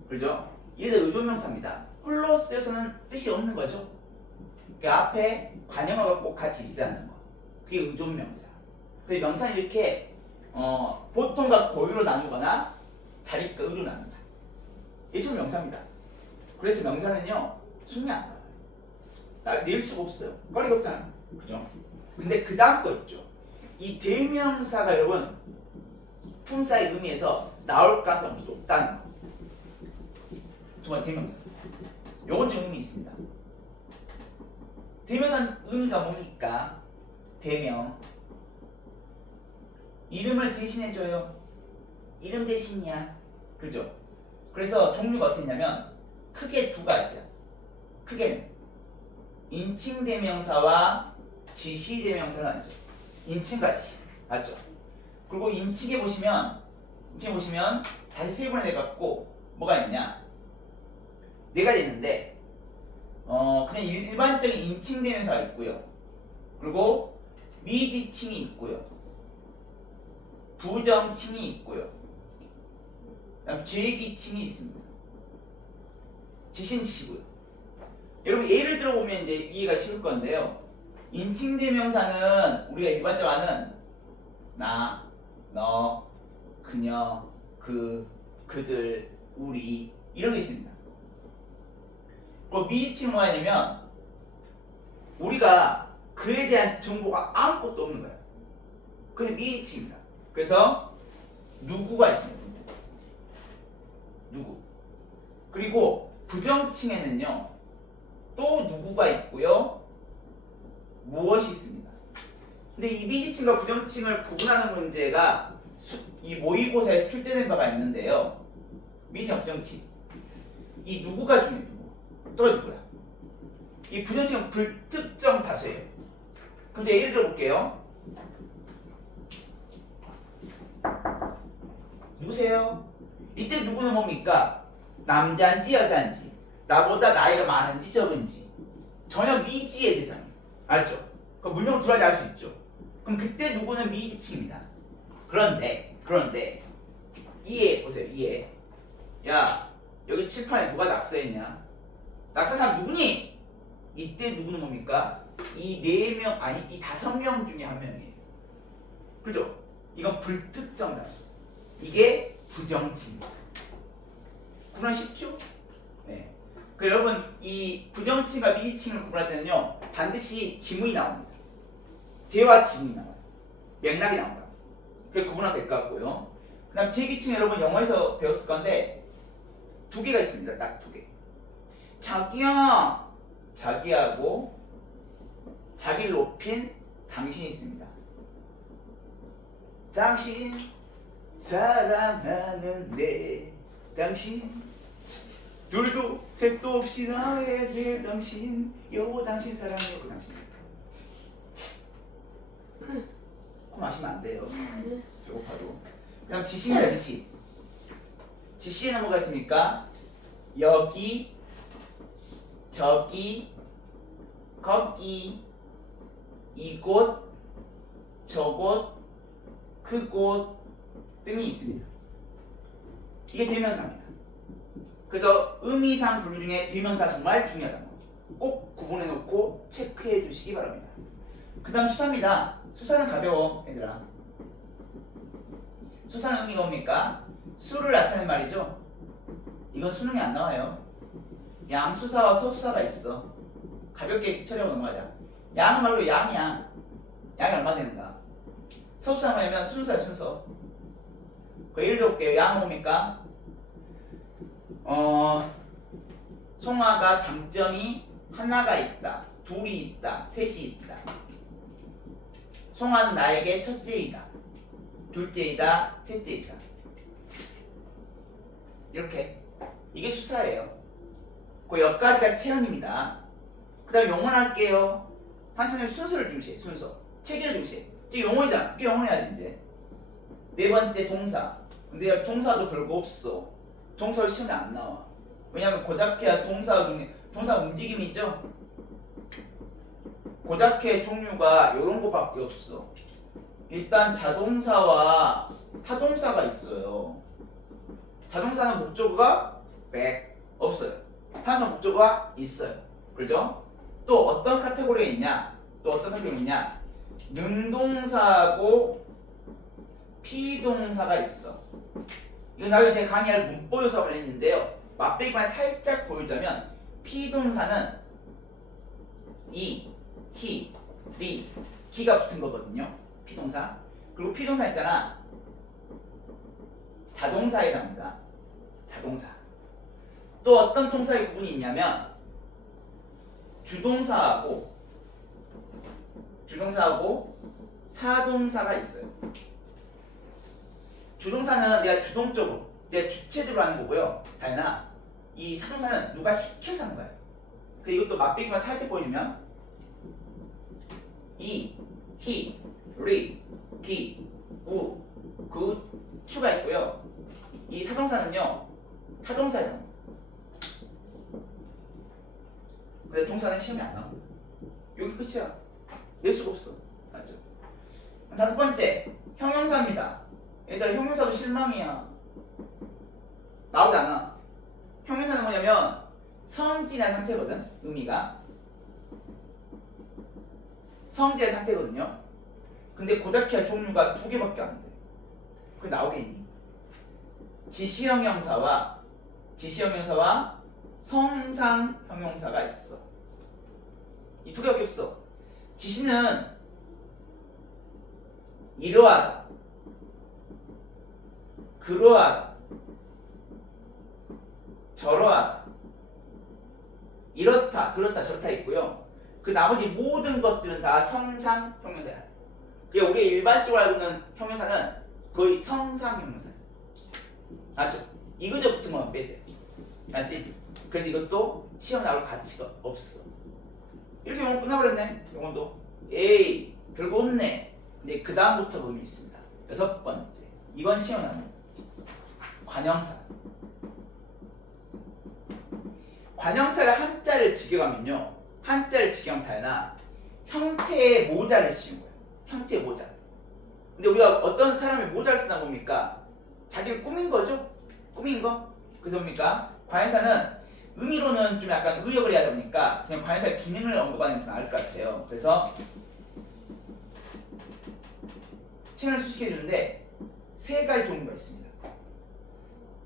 그죠? 이래서 의존명사입니다. 홀로 쓰여서는 뜻이 없는 거죠. 그 앞에 관형어가 꼭 같이 있어야 하는 거. 그게 의존명사. 그 명사는 이렇게 보통과 고유로 나누거나 자립과 의로 나눈다. 이게 좀 명사입니다. 그래서 명사는요 숨이 안 나와요. 낼 수가 없어요. 거리가 없잖아요. 그죠? 근데 그 다음 거 있죠. 이 대명사가 여러분 품사의 의미에서 나올 가능성이 높다는 거. 두 번째 대명사. 요건 좀 의미 있습니다. 대명사 의미가 뭡니까? 대명. 이름을 대신해줘요. 이름 대신이야. 그죠? 그래서 종류가 어떻게 있냐면 크게 두 가지야. 크게는 인칭 대명사와 지시 대명사가 나죠. 인칭과 지시. 맞죠? 그리고 인칭에 보시면 다시 세 번에 내갖고 뭐가 있냐? 네 가지 있는데 그냥 일반적인 인칭 대명사가 있고요. 그리고 미지칭이 있고요. 부정칭이 있고요. 그다음 죄기칭이 있습니다. 지신지시고요. 여러분 예를 들어보면 이제 이해가 쉬울 건데요. 인칭 대명사는 우리가 일반적으로 아는 나, 너, 그녀, 그, 그들, 우리 이런 게 있습니다. 그리고 미지칭은 뭐냐면 우리가 그에 대한 정보가 아무것도 없는 거예요. 그래서 미지칭입니다. 그래서 누구가 있습니다. 누구. 그리고 부정칭에는요 또 누구가 있고요 무엇이 있습니다. 근데 이 미지칭과 부정칭을 구분하는 문제가 이 모의고사에 출제된 바가 있는데요. 미지칭, 부정칭. 이 누구가 중요해, 누구. 또 누구야? 이 부정칭은 불특정 다수예요. 그럼 제가 예를 들어볼게요. 누구세요? 이때 누구는 뭡니까? 남자인지 여자인지, 나보다 나이가 많은지 적은지 전혀 미지의 대상이에요. 알죠? 그럼 물론 두 가지 알 수 있죠. 그럼 그때 누구는 미지칭입니다. 그런데 이해 보세요. 이해. 야 여기 칠판에 누가 낙서했냐? 낙서한 사람 누구니? 이때 누구는 뭡니까? 이 4명 아니 이 5명 중에 한 명이에요. 그죠? 이건 불특정 다수. 이게 부정칭입니다. 구분 쉽죠? 네. 그 여러분 이 부정칭과 미지칭을 구분할 때는요 반드시 지문이 나옵니다. 대화 지문이 나와요. 맥락이 나온다. 그게 구분화 될 것 같고요. 그 다음 제기칭 여러분 영어에서 배웠을 건데 2개가 있습니다. 딱 2개. 자기야 자기하고 자기를 높인 당신이 있습니다. 당신 사랑하는데 당신 둘도 셋도 없이 나의 내 당신 여보 당신 사랑해요. 그 당신 코 마시면 안 돼요. 배고파도. 그 다음 지시입니다. 지시. 지시에는 뭐가 있습니까? 여기 저기 거기 이곳 저곳 그곳 등이 있습니다. 이게 대명사입니다. 그래서 의미상 분류 중에 대명사 정말 중요하다는 거 꼭 구분해 놓고 체크해 주시기 바랍니다. 그 다음 수사입니다. 수사는 가벼워 얘들아. 수사는 의미가 뭡니까? 수를 나타내는 말이죠. 이건 수능에 안 나와요. 양수사와 서수사가 있어. 가볍게 처리하고 넘어가자. 양은 말로 양이야. 양이 얼마 되는가? 서수사 뭐냐면 순서야 순서. 그 예를 들어볼게요. 양은 뭡니까? 송아가 장점이 하나가 있다, 둘이 있다, 셋이 있다. 송아는 나에게 첫째이다, 둘째이다, 셋째이다. 이렇게 이게 수사예요. 그 여기까지가 체언입니다. 그 다음 용언할게요. 한선생님 순서를 중시해. 순서 체계를 중시해. 이제 용언이잖아. 그게 용언해야지 이제. 네 번째 동사. 근데 동사도 별거 없어. 동사 시험에 안 나와. 왜냐면 고작해야 동사 움직임이죠. 고작해 종류가 이런 거밖에 없어. 일단 자동사와 타동사가 있어요. 자동사는 목적어가 back 없어요. 타동사 목적어가 있어요. 그죠? 또 어떤 카테고리가 있냐? 능동사하고 피동사가 있어. 이거 나중에 제가 강의할 문법 요소와 관련인데요. 맛배기만 살짝 보여주자면 피동사는 이, 히, 리, 기가 붙은 거거든요. 피동사. 그리고 피동사 있잖아. 자동사에 해당합니다. 자동사. 또 어떤 동사의 구분이 있냐면 주동사하고 사동사가 있어요. 주동사는 내가 주동적으로, 내가 주체적으로 하는 거고요. 다현아, 이 사동사는 누가 시켜서 하는 거야. 그 이것도 맛배기만 살짝 보여주면 이, 히, 리, 기, 우, 그 추가 있고요. 이 사동사는요 타동사예요. 근데 동사는 시험에 안 나옵니다. 여기 끝이야. 낼 수가 없어. 맞죠? 다섯 번째 형용사입니다. 얘들아 형용사도 실망이야. 나오지 않아. 형용사는 뭐냐면 성질한 상태거든. 의미가 성질의 상태거든요. 근데 고작해야 종류가 2개밖에 안 돼. 그게 나오겠니? 지시형용사와 성상형용사가 있어. 이 2개밖에 없어. 지시는 이러하다, 그러하다, 저러하다, 이렇다, 그렇다, 저렇다 있고요. 그 나머지 모든 것들은 다 성상 형용사야. 그러니까 우리가 일반적으로 알고 있는 형용사는 거의 성상 형용사야. 맞죠? 이거저 붙은 것만 빼세요. 맞지? 그래서 이것도 시험 나올 가치가 없어. 이렇게 영어 끝나버렸네. 영어도 에이 별거 없네. 근데 그 다음부터 의미 있습니다. 6번째, 이건 시험 나옵니다. 관형사. 관형사를 한자를 직역하면요, 한자를 직역하면 다연아 형태의 모자를 씌운 거예요. 형태의 모자. 근데 우리가 어떤 사람의 모자를 쓰다 보니까 자기를 꾸민 거죠? 꾸민 거? 그래서 뭡니까? 관형사는 의미로는 좀 약간 의역을 해야 되니까 그냥 관형사의 기능을 언급하는 게 나을 것 같아요. 그래서 책을 수식해 주는데 3가지 종류가 있습니다.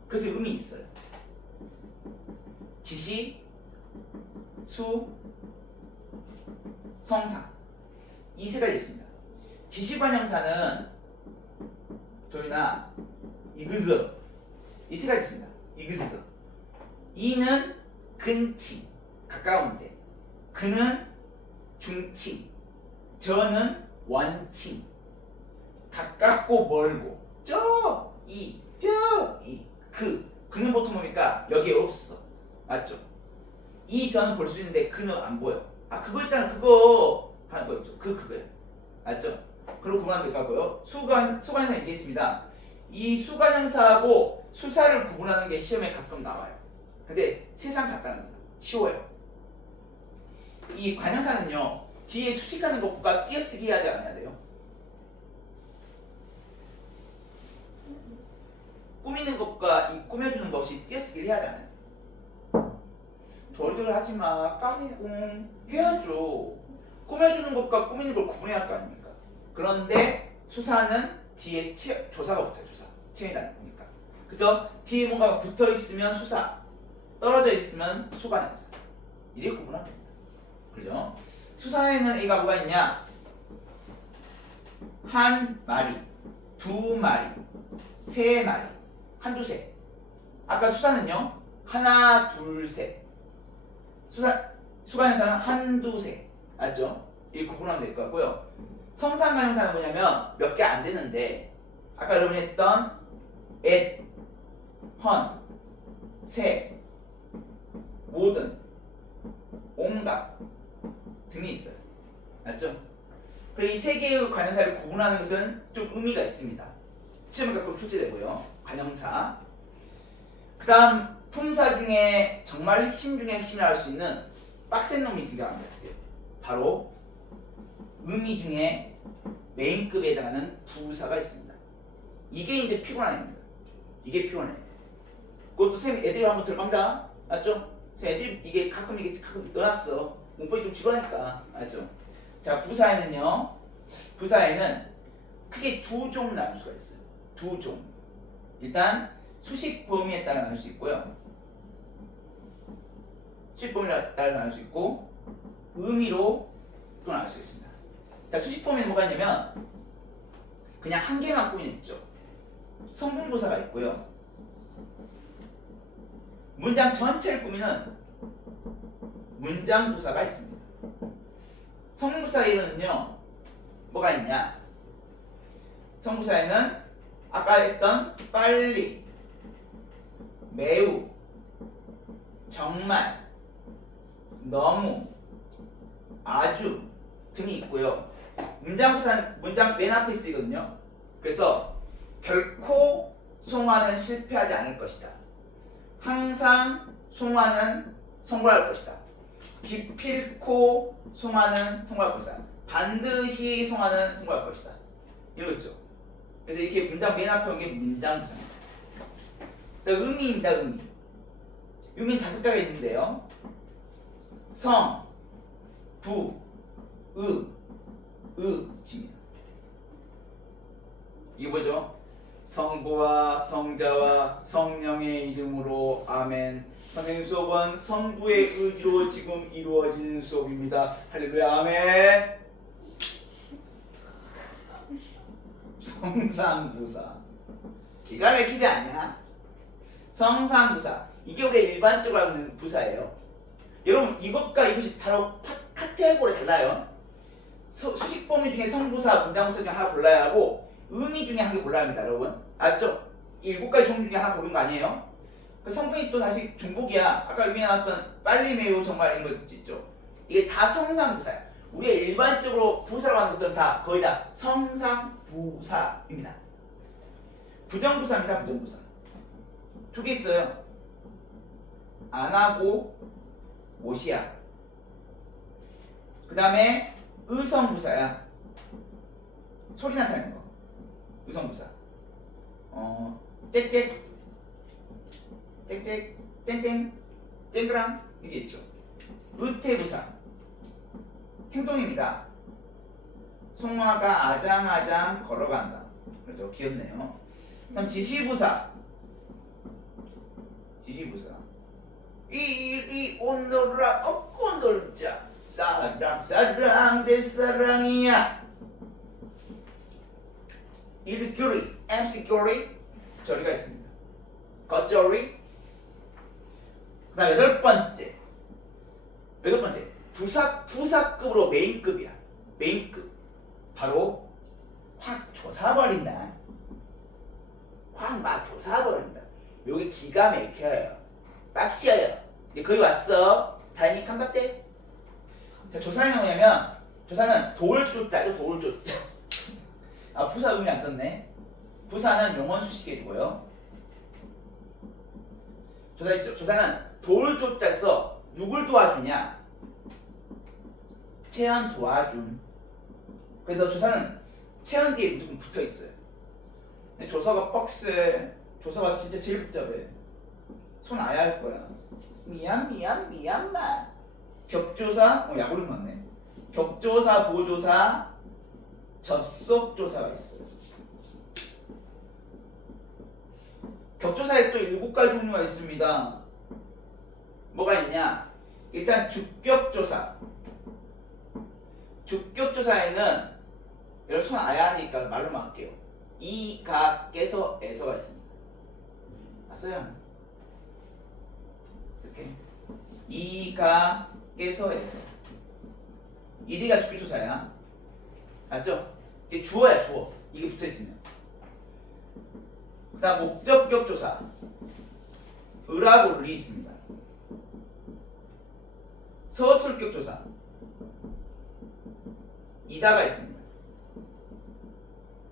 그래서 의미 있어요. 지시, 수, 성상. 이 3가지 있습니다. 지시관형사는 도윤아 이그즈, 이 3가지 있습니다. 이그즈. 이는 근칭, 가까운데. 그는 중칭, 저는 원칭. 가깝고 멀고. 저, 이, 그는 보통 뭡니까? 여기에 없어. 맞죠? 이 저는 볼 수 있는데 그는 안 보여. 아, 그거 있잖아, 그거 하는 거 있죠. 그거예요. 맞죠? 그리고 구분하면 될 것 같고요. 수관형사 얘기했습니다. 이 수관형사하고 수사를 구분하는 게 시험에 가끔 나와요. 근데 세상 간단합니다. 쉬워요. 이 관형사는요, 뒤에 수식하는 것과 띄어쓰기 해야 돼, 안 해야 돼요? 꾸미는 것과 이 꾸며주는 것이 띄어쓰기를 해야 돼, 안 해야 돼? 덜덜 하지마, 까꿍 해야죠. 꾸며주는 것과 꾸미는 걸 구분해야 할 거 아닙니까? 그런데 수사는 뒤에 조사가 붙어요. 조사. 체험이 나니까. 그래서 뒤에 뭔가가 붙어 있으면 수사, 떨어져 있으면 수관형사. 이렇게 구분하면 됩니다. 그죠? 수사에는 A가 뭐가 있냐? 한 마리, 두 마리, 세 마리, 한두 세. 아까 수사는요, 하나, 둘, 셋. 수관형사는 한두 세. 맞죠? 이렇게 구분하면 될 것 같고요. 성상관형사는 뭐냐면 몇 개 안 되는데, 아까 여러분이 했던 앳, 헌, 세, 모든, 온갖 등이 있어요. 맞죠? 그리고 이 3개의 관형사를 구분하는 것은 좀 의미가 있습니다. 시험에 가끔 출제되고요. 관형사. 그 다음 품사 중에 정말 핵심 중에 핵심이라 할 수 있는 빡센 놈이 등장합니다. 바로 의미 중에 메인급에 해당하는 부사가 있습니다. 이게 이제 피곤한 애입니다. 이게 피곤해. 그것도 쌤 애들이 한번 들어갑니다. 맞죠? 쌤 애들이 이게 가끔 넣어놨어. 문법이 좀 지루하니까. 맞죠? 자, 부사에는요, 부사에는 크게 2종 나눌 수가 있어요. 2종. 일단 수식 범위에 따라 나눌 수 있고요. 수식 범위에 따라 나눌 수 있고, 의미로 또 나눌 수 있습니다. 자, 수식 범위는 뭐가 있냐면 그냥 한 개만 꾸미는 있죠. 성분부사가 있고요. 문장 전체를 꾸미는 문장부사가 있습니다. 성분부사에는요, 뭐가 있냐? 성분부사에는 아까 했던 빨리, 매우, 정말, 너무, 아주 등이 있고요. 문장부사는 문장 맨 앞에 쓰이거든요. 그래서 결코 송화는 실패하지 않을 것이다. 항상 송화는 성공할 것이다. 기필코 송화는 성공할 것이다. 반드시 송화는 성공할 것이다. 이런 거 있죠. 그래서 이렇게 문장 맨 앞에 온 게 문장부사입니다. 의미입니다. 의미. 의미는 5가지가 있는데요. 성, 부, 지입니다. 이게 뭐죠? 성부와 성자와 성령의 이름으로 아멘. 선생님 수업은 성부의 의지로 지금 이루어지는 수업입니다. 할렐루야, 아멘. 성상부사 기가 막히지 않냐? 성상부사. 이게 우리가 일반적으로 알고 있는 부사예요. 여러분 이것과 이것이 바로 카테고리 달라요. 수식 범위 중에 성부사, 문장부사 중에 하나 골라야 하고 의미 중에 한 개 골라야 합니다, 여러분. 알죠? 이 7가지 종류 중에 하나 고른 거 아니에요? 그 성분이 또 다시 중복이야. 아까 위에 나왔던 빨리 매우 정말 이런 거 있죠. 이게 다 성상부사야. 우리가 일반적으로 부사라고 하는 것들은 다 거의 다 성상부사입니다. 부정부사입니다. 부정부사. 2개 있어요. 안 하고 못이야. 그 다음에 의성부사야. 소리 나타내는 거. 의성부사. 짹짹, 짹짹, 땡땡, 쨍그랑 이게 있죠. 의태부사. 행동입니다. 송화가 아장아장 걸어간다. 그렇죠. 귀엽네요. 그다음 지시부사. 지시부사. 이리 오너라 업고 놀자. 사랑 대 사랑이야. 일교리, MC교리 저리가 있습니다. 겉절이. 그다음 8번째. 부사급으로 메인급이야. 메인급. 바로 확 조사버린다. 확 막 조사버린다. 요게 기가 막혀요. 빡시어요. 이제 거의 왔어. 다행히 깜빡대. 자, 조사는 뭐냐면 조사는 돌조자죠. 돌조자. 아, 부사 의미 안 썼네. 부사는 용언 수식에 두고요. 조사 있죠. 조사는 돌조자 써. 누굴 도와주냐? 채연 도와줌. 그래서 조사는 채연 뒤에 무조건 붙어 있어요. 근데 조사가 뻑세. 조사가 진짜 제일 복잡해. 손 아야 할 거야. 미안마. 격조사, 약올림 맞네. 격조사, 보조사, 접속조사가 있어. 격조사에 또 7가지 종류가 있습니다. 뭐가 있냐? 일단 주격조사. 주격조사에는 여러분 손 아야 하니까 말로만 할게요. 이가께서 에서가 있습니다. 아써야 쓸게. 이가께서 에서. 이리가 주격조사야. 맞죠? 이게 주어야 주어. 이게 붙어있으면. 그 다음 목적격조사. 을하고 을이 있습니다. 서술격조사. 이다가 있습니다.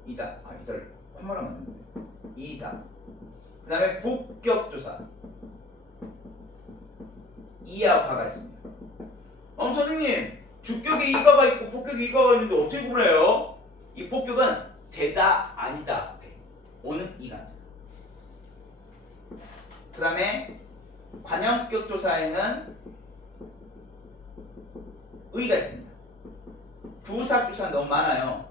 이다를 콤마로 만드는데. 이다. 그 다음에 복격조사. 이하고 가가 있습니다. 선생님, 주격에 이가가 있고 복격에 이가가 있는데 어떻게 구분해요? 이 복격은 되다 아니다 돼. 오는 이가입니다. 그 다음에 관형격 조사에는 의가 있습니다. 부사 조사는 너무 많아요.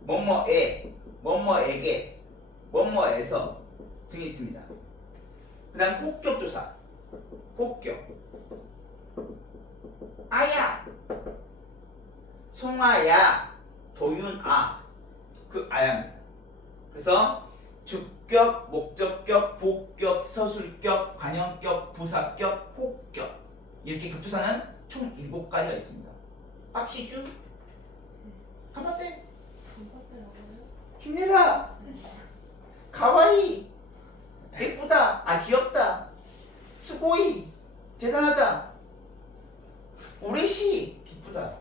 뭐뭐에, 뭐뭐에게, 뭐뭐에서 등이 있습니다. 그 다음 혹격 조사. 혹격. 아야, 송아야, 도윤아. 그 아야입니다. 그래서 주격, 목적격, 복격, 서술격, 관형격, 부사격, 혹격. 이렇게 격조사는 총 7가지가 있습니다. 빡시주? 한마디? 힘내라! 가와이! 예쁘다! 귀엽다! 스고이! 대단하다! 우레시! 기쁘다!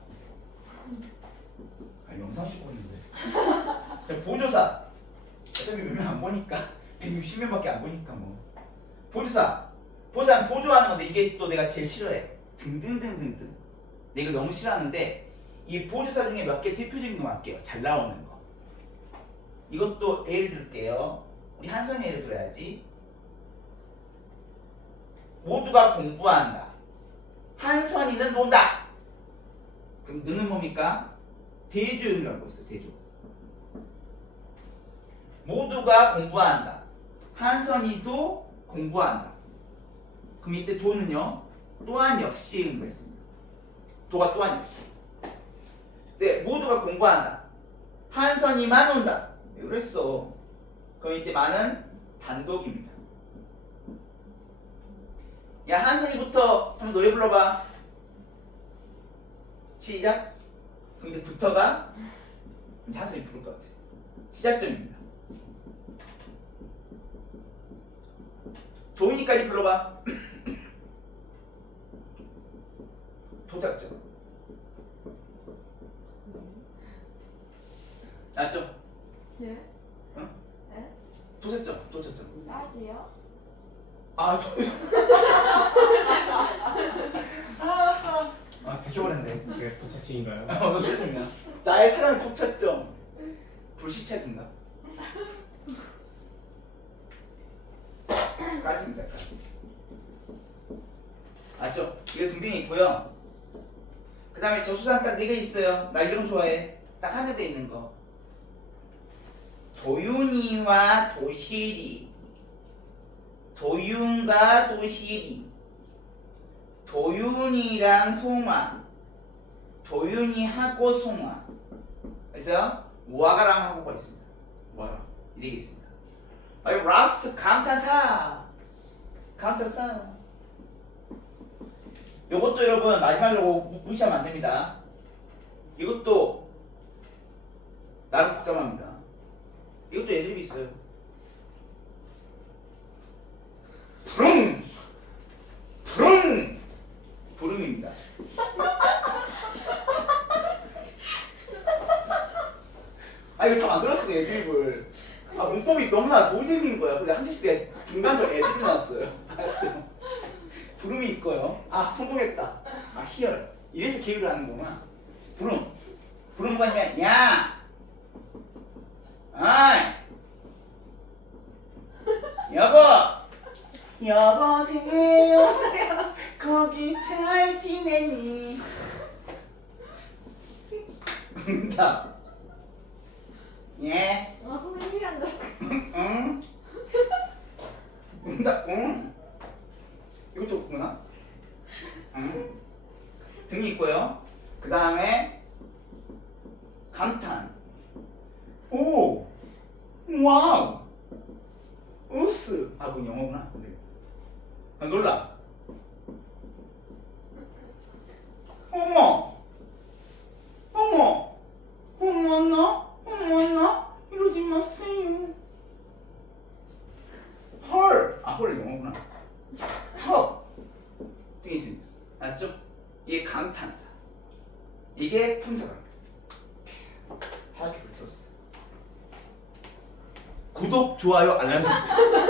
영상 찍고 있는데. 보조사. 어차피 몇 명 안 보니까 160명밖에 안 보니까 뭐. 보조사. 보조사는 보조하는 건데 이게 또 내가 제일 싫어해. 등등등등등. 내가 이거 너무 싫어하는데 이 보조사 중에 몇 개 대표적인 거 할게요. 잘 나오는 거. 이것도 예를 들게요. 우리 한선이 예를 들어야지. 모두가 공부한다. 한선이는 논다. 그럼 너는 뭡니까? 대조용이라고 있어. 대조. 모두가 공부한다. 한선이도 공부한다. 그럼 이때 도는요. 또한 역시 의미가 있습니다. 도가 또한 역시. 네, 모두가 공부한다. 한선이만 온다. 왜 그랬어? 그럼 이때 만은 단독입니다. 야, 한솔이부터 한번 노래 불러봐. 시작. 그럼 이제 부터가 이제 한솔이 부를 것 같아. 시작점입니다. 도인이까지 불러봐. 도착점. 맞죠? 네. 응? 네? 도착점. 도착점. 따지요? 아, 아, 들켜버렸네. 제가 도착지인가요? 도착점이야. 나의 사랑의 도착점. 불시착인가? 까집니다, 까지. 맞죠? 이거 등등이 있고요. 그 다음에 저수산 딱 4개 있어요. 나 이런 거 좋아해. 딱 하나 돼 있는 거. 도윤이와 도실이. 도윤과 도실이. 도윤이랑 송아. 도윤이하고 송아. 그래서 무화과랑 하고가 있습니다. 무화과. 이 4개 있습니다. 라스트 감탄사. 감탄사. 요것도 여러분 마지막으로 무시하면 안 됩니다. 이것도 나름 복잡합니다. 이것도 애드립이 있어요. 부릉! 부릉! 부릉입니다. 아, 이거 다 만들었어요, 애드립을. 아, 문법이 너무나 노잼인 거야. 근데 한 개씩 내가 중간으로 애드립 놨어요. 알았죠? 부름이 있고요. 아, 성공했다. 아, 희열. 이래서 기획을 하는 거구나. 부름. 부름가 아니면 야! 아이! 여보! 여보세요. 거기 잘 지내니? 응답. 예? 선생님이 한다. 응? 응답. 응? 이것도 없구나. 응? 등이 있고요. 그 다음에 감탄. 오! 와우! 우스! 아, 그건 영어구나. 네. 아, 놀라. 어머! 어머! 어머나? 어머나? 이러지 마세요. 헐! 아, 헐 영어구나. 헉! 등이 있습니다. 맞죠? 이게 감탄사. 이게 품사가. 하얗게 붙었어. 구독, 좋아요, 알람 설정.